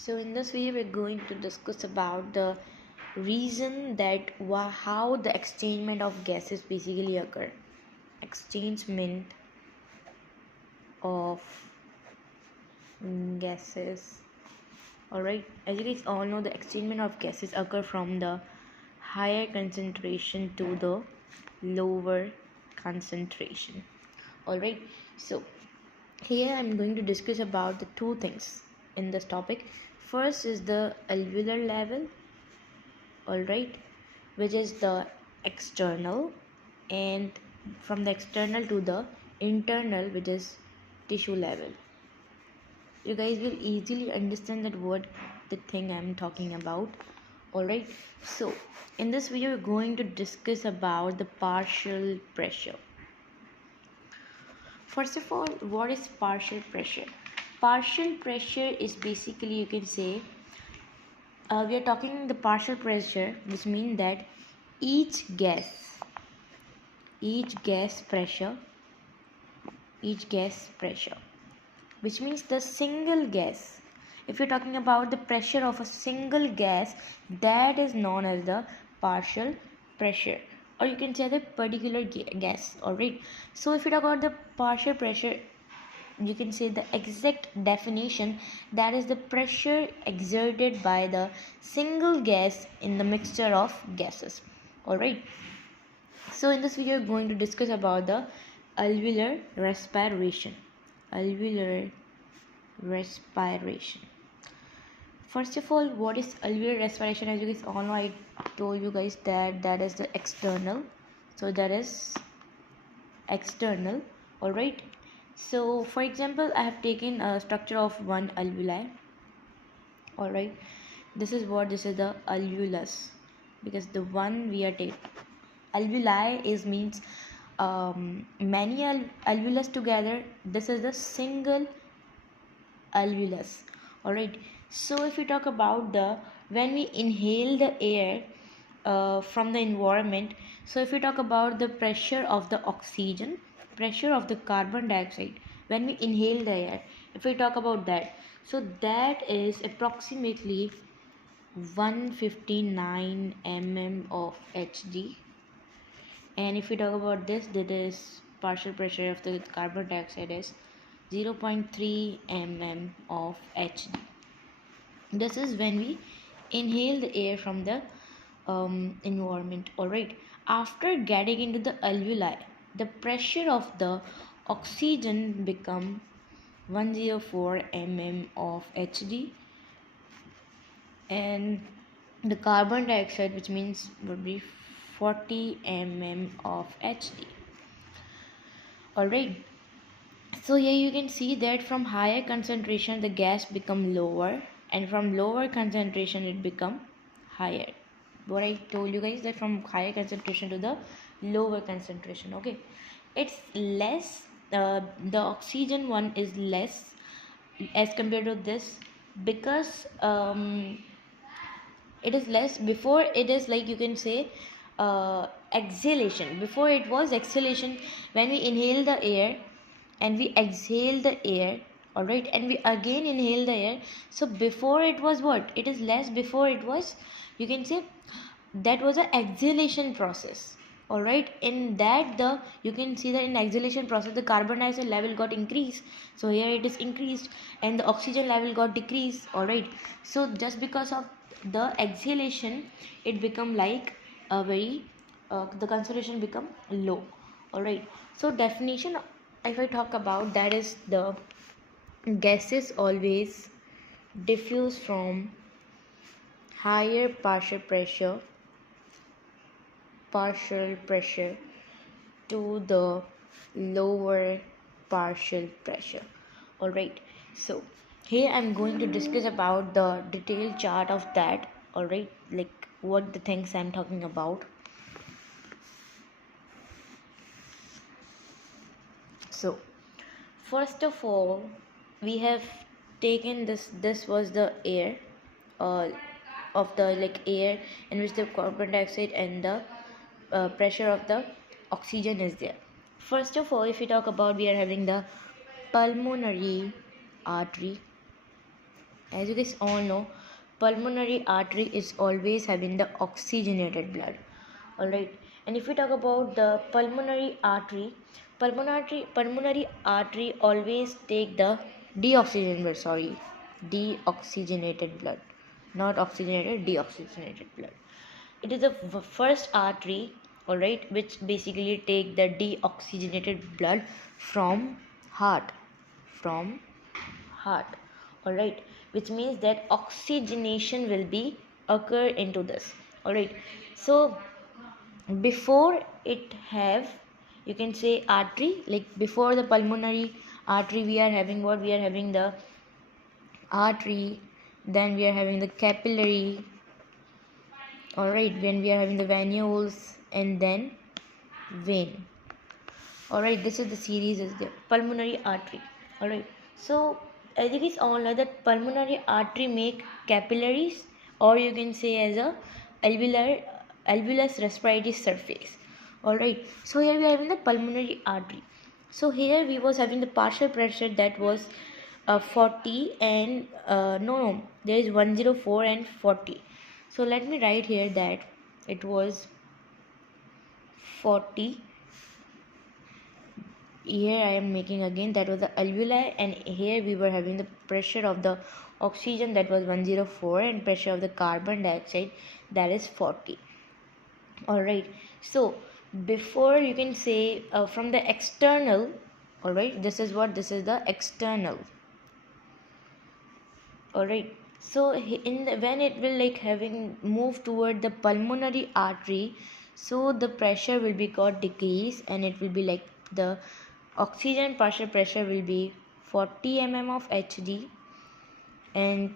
So in this video we're going to discuss about the reason that how the exchangement of gases basically occur. Exchangement of gases. Alright, as you guys all know, the exchangement of gases occur from the higher concentration to the lower concentration. Alright, so here I'm going to discuss about the two things in this topic. First is the alveolar level, alright, which is the external, and from the external to the internal, which is tissue level. You guys will easily understand that what the thing I'm talking about. Alright, so in this video we're going to discuss about the partial pressure. First of all, what is partial pressure? Partial pressure is basically, you can say, we are talking the partial pressure, which means that each gas pressure, which means the single gas. If you're talking about the pressure of a single gas, that is known as the partial pressure, or you can say the particular gas. Alright, so if you talk about the partial pressure, you can say the exact definition, that is the pressure exerted by the single gas in the mixture of gases. Alright, so in this video we're going to discuss about the alveolar respiration. First of all, what is alveolar respiration? As you guys all know, I told you guys that is the external, so that is external. Alright, so for example, I have taken a structure of one alveoli. Alright, this is the alveolus, because the one we are taking alveoli is means many alveolus together. This is the single alveolus. Alright, so if we talk about the when we inhale the air from the environment, so if we talk about the pressure of the oxygen, pressure of the carbon dioxide when we inhale the air, if we talk about that, so that is approximately 159 mm of Hg. And if we talk about this, that is partial pressure of the carbon dioxide is 0.3 mm of Hg. This is when we inhale the air from the environment. Alright, after getting into the alveoli, the pressure of the oxygen become 104 mm of Hg, and the carbon dioxide, which means would be 40 mm of Hg. Alright, so here you can see that from higher concentration the gas become lower, and from lower concentration it become higher. What I told you guys, that from higher concentration to the lower concentration. Okay, it's less, the oxygen one is less as compared to this, because it is less. Before it is like, you can say, exhalation. Before it was exhalation, when we inhale the air and we exhale the air, alright, and we again inhale the air. So before it was what? It is less. Before it was, you can say, that was a exhalation process. Alright, in that you can see that in exhalation process the carbon dioxide level got increased, so here it is increased, and the oxygen level got decreased. Alright, so just because of the exhalation it become like a very the concentration become low. Alright, so definition, if I talk about, that is the gases always diffuse from higher partial pressure to the lower partial pressure. Alright, so here I'm going to discuss about the detailed chart of that. Alright, like what the things I'm talking about. So first of all, we have taken this was the air of the air in which the carbon dioxide and the pressure of the oxygen is there. First of all, if we talk about, we are having the pulmonary artery. As you guys all know, pulmonary artery is always having the oxygenated blood. Alright, and if we talk about the pulmonary artery always take the deoxygenated blood, deoxygenated blood, not oxygenated, deoxygenated blood. It is the first artery, alright, which basically take the deoxygenated blood from heart, from heart, alright, which means that oxygenation will be occur into this, alright. So before it have, you can say, artery, like before the pulmonary artery we are having what, we are having the artery, then we are having the capillary, alright, when we are having the venules, and then vein. Alright, this is the series is the pulmonary artery. Alright, so as it is all know that pulmonary artery make capillaries, or you can say as a alveolus respiratory surface. Alright, so here we are having the pulmonary artery. So here we was having the partial pressure that was 40 and no, there is 104 and 40. So let me write here that it was 40. Here I am making again, that was the alveoli, and here we were having the pressure of the oxygen that was 104 and pressure of the carbon dioxide that is 40. Alright, so before, you can say from the external, alright, this is what, this is the external. Alright, so in the, when it will like having move toward the pulmonary artery, so the pressure will be got decrease, and it will be like the oxygen partial pressure will be 40 mm of Hg, and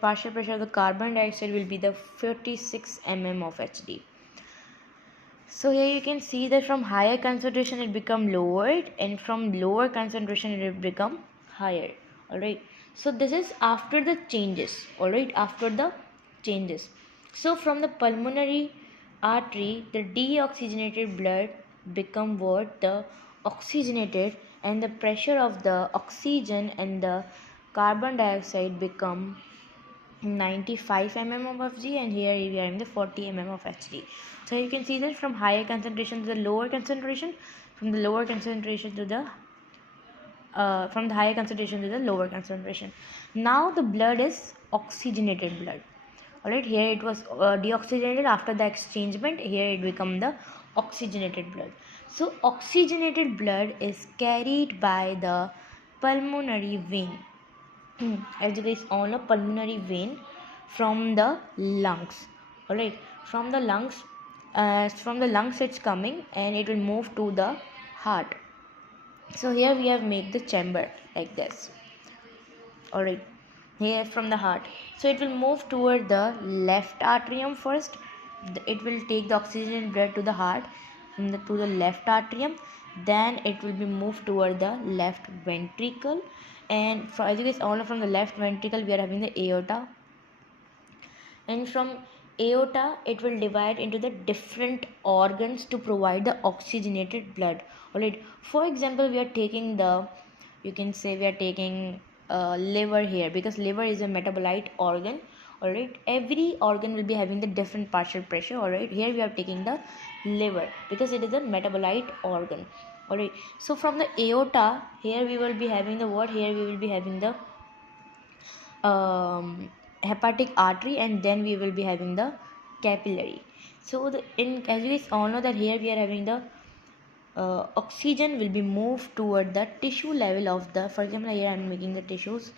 partial pressure of the carbon dioxide will be the 46 mm of Hg. So here you can see that from higher concentration it become lowered, and from lower concentration it will become higher. Alright, so this is after the changes, alright, after the changes. So from the pulmonary artery, the deoxygenated blood become what, the oxygenated, and the pressure of the oxygen and the carbon dioxide become 95 mm of Hg, and here we are having the 40 mm of Hg. So you can see that from higher concentration to the lower concentration, from the lower concentration to the from the higher concentration to the lower concentration. Now the blood is oxygenated blood. Alright, here it was deoxygenated after the exchangement. Here it become the oxygenated blood. So oxygenated blood is carried by the pulmonary vein. As you guys all know, pulmonary vein from the lungs. Alright, from the lungs, it's coming, and it will move to the heart. So here we have made the chamber like this. Alright, here from the heart, so it will move toward the left atrium first. It will take the oxygen blood to the heart to the left atrium, then it will be moved toward the left ventricle, and as you guys all know, from the left ventricle we are having the aorta, and from aorta it will divide into the different organs to provide the oxygenated blood. Alright, for example, we are taking the, you can say we are taking liver here, because liver is a metabolite organ. Alright, every organ will be having the different partial pressure. Alright, here we are taking the liver because it is a metabolite organ. Alright, so from the aorta, here we will be having the what, here we will be having the hepatic artery, and then we will be having the capillary. So the as you guys all know that here we are having the oxygen will be moved toward the tissue level of the, for example, here I am making the tissues.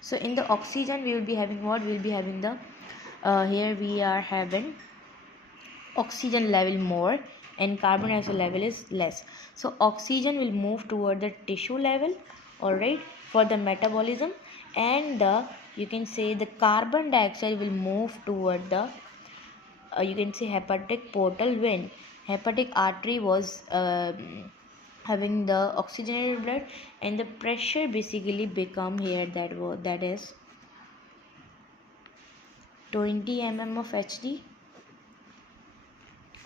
So in the oxygen we will be having what, we will be having the here we are having oxygen level more and carbon dioxide level is less. So oxygen will move toward the tissue level, alright, for the metabolism, and the, you can say, the carbon dioxide will move toward the you can say hepatic portal vein. Hepatic artery was having the oxygenated blood, and the pressure basically become here that is 20 mm of Hg.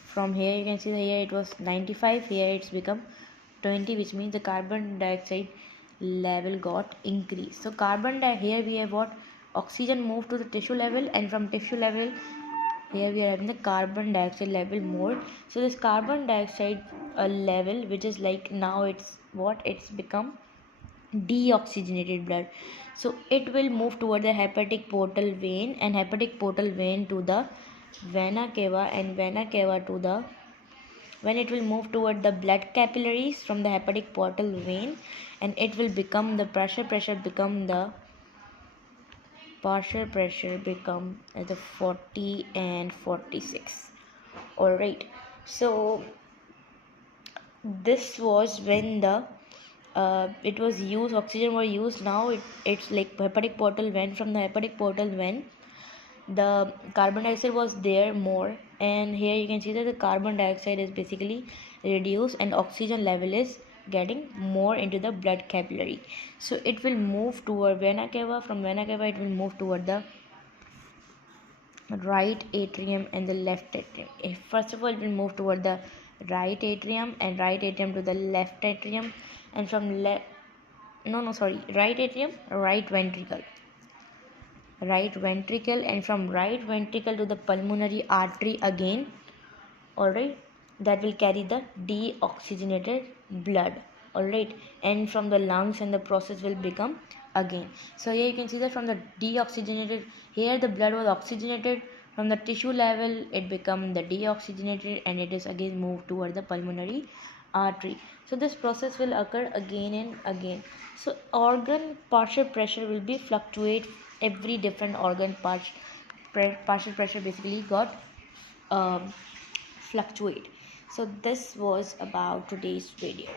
From here you can see that here it was 95, here it's become 20, which means the carbon dioxide level got increased. So here we have what, oxygen moved to the tissue level, and from tissue level here we are having the carbon dioxide level more. So this carbon dioxide level, which is like now it's become deoxygenated blood, so it will move toward the hepatic portal vein, and hepatic portal vein to the vena cava, and vena cava to the, when it will move toward the blood capillaries from the hepatic portal vein, and it will become the pressure become the partial pressure become at the 40 and 46. All right, so this was when the it was used, oxygen was used. Now it's like hepatic portal vein, from the hepatic portal vein the carbon dioxide was there more, and here you can see that the carbon dioxide is basically reduced and oxygen level is getting more into the blood capillary. So it will move toward vena cava, from vena cava it will move toward the right atrium and the left atrium. First of all it will move toward the right atrium, and right atrium to the left atrium, and from right atrium, right ventricle, and from right ventricle to the pulmonary artery again. Alright, that will carry the deoxygenated blood. Alright, and from the lungs, and the process will become again. So here you can see that from the deoxygenated, here the blood was oxygenated, from the tissue level it become the deoxygenated, and it is again moved toward the pulmonary artery. So this process will occur again and again. So organ partial pressure will be fluctuate, every different organ partial pressure basically got um, fluctuate. So this was about today's video.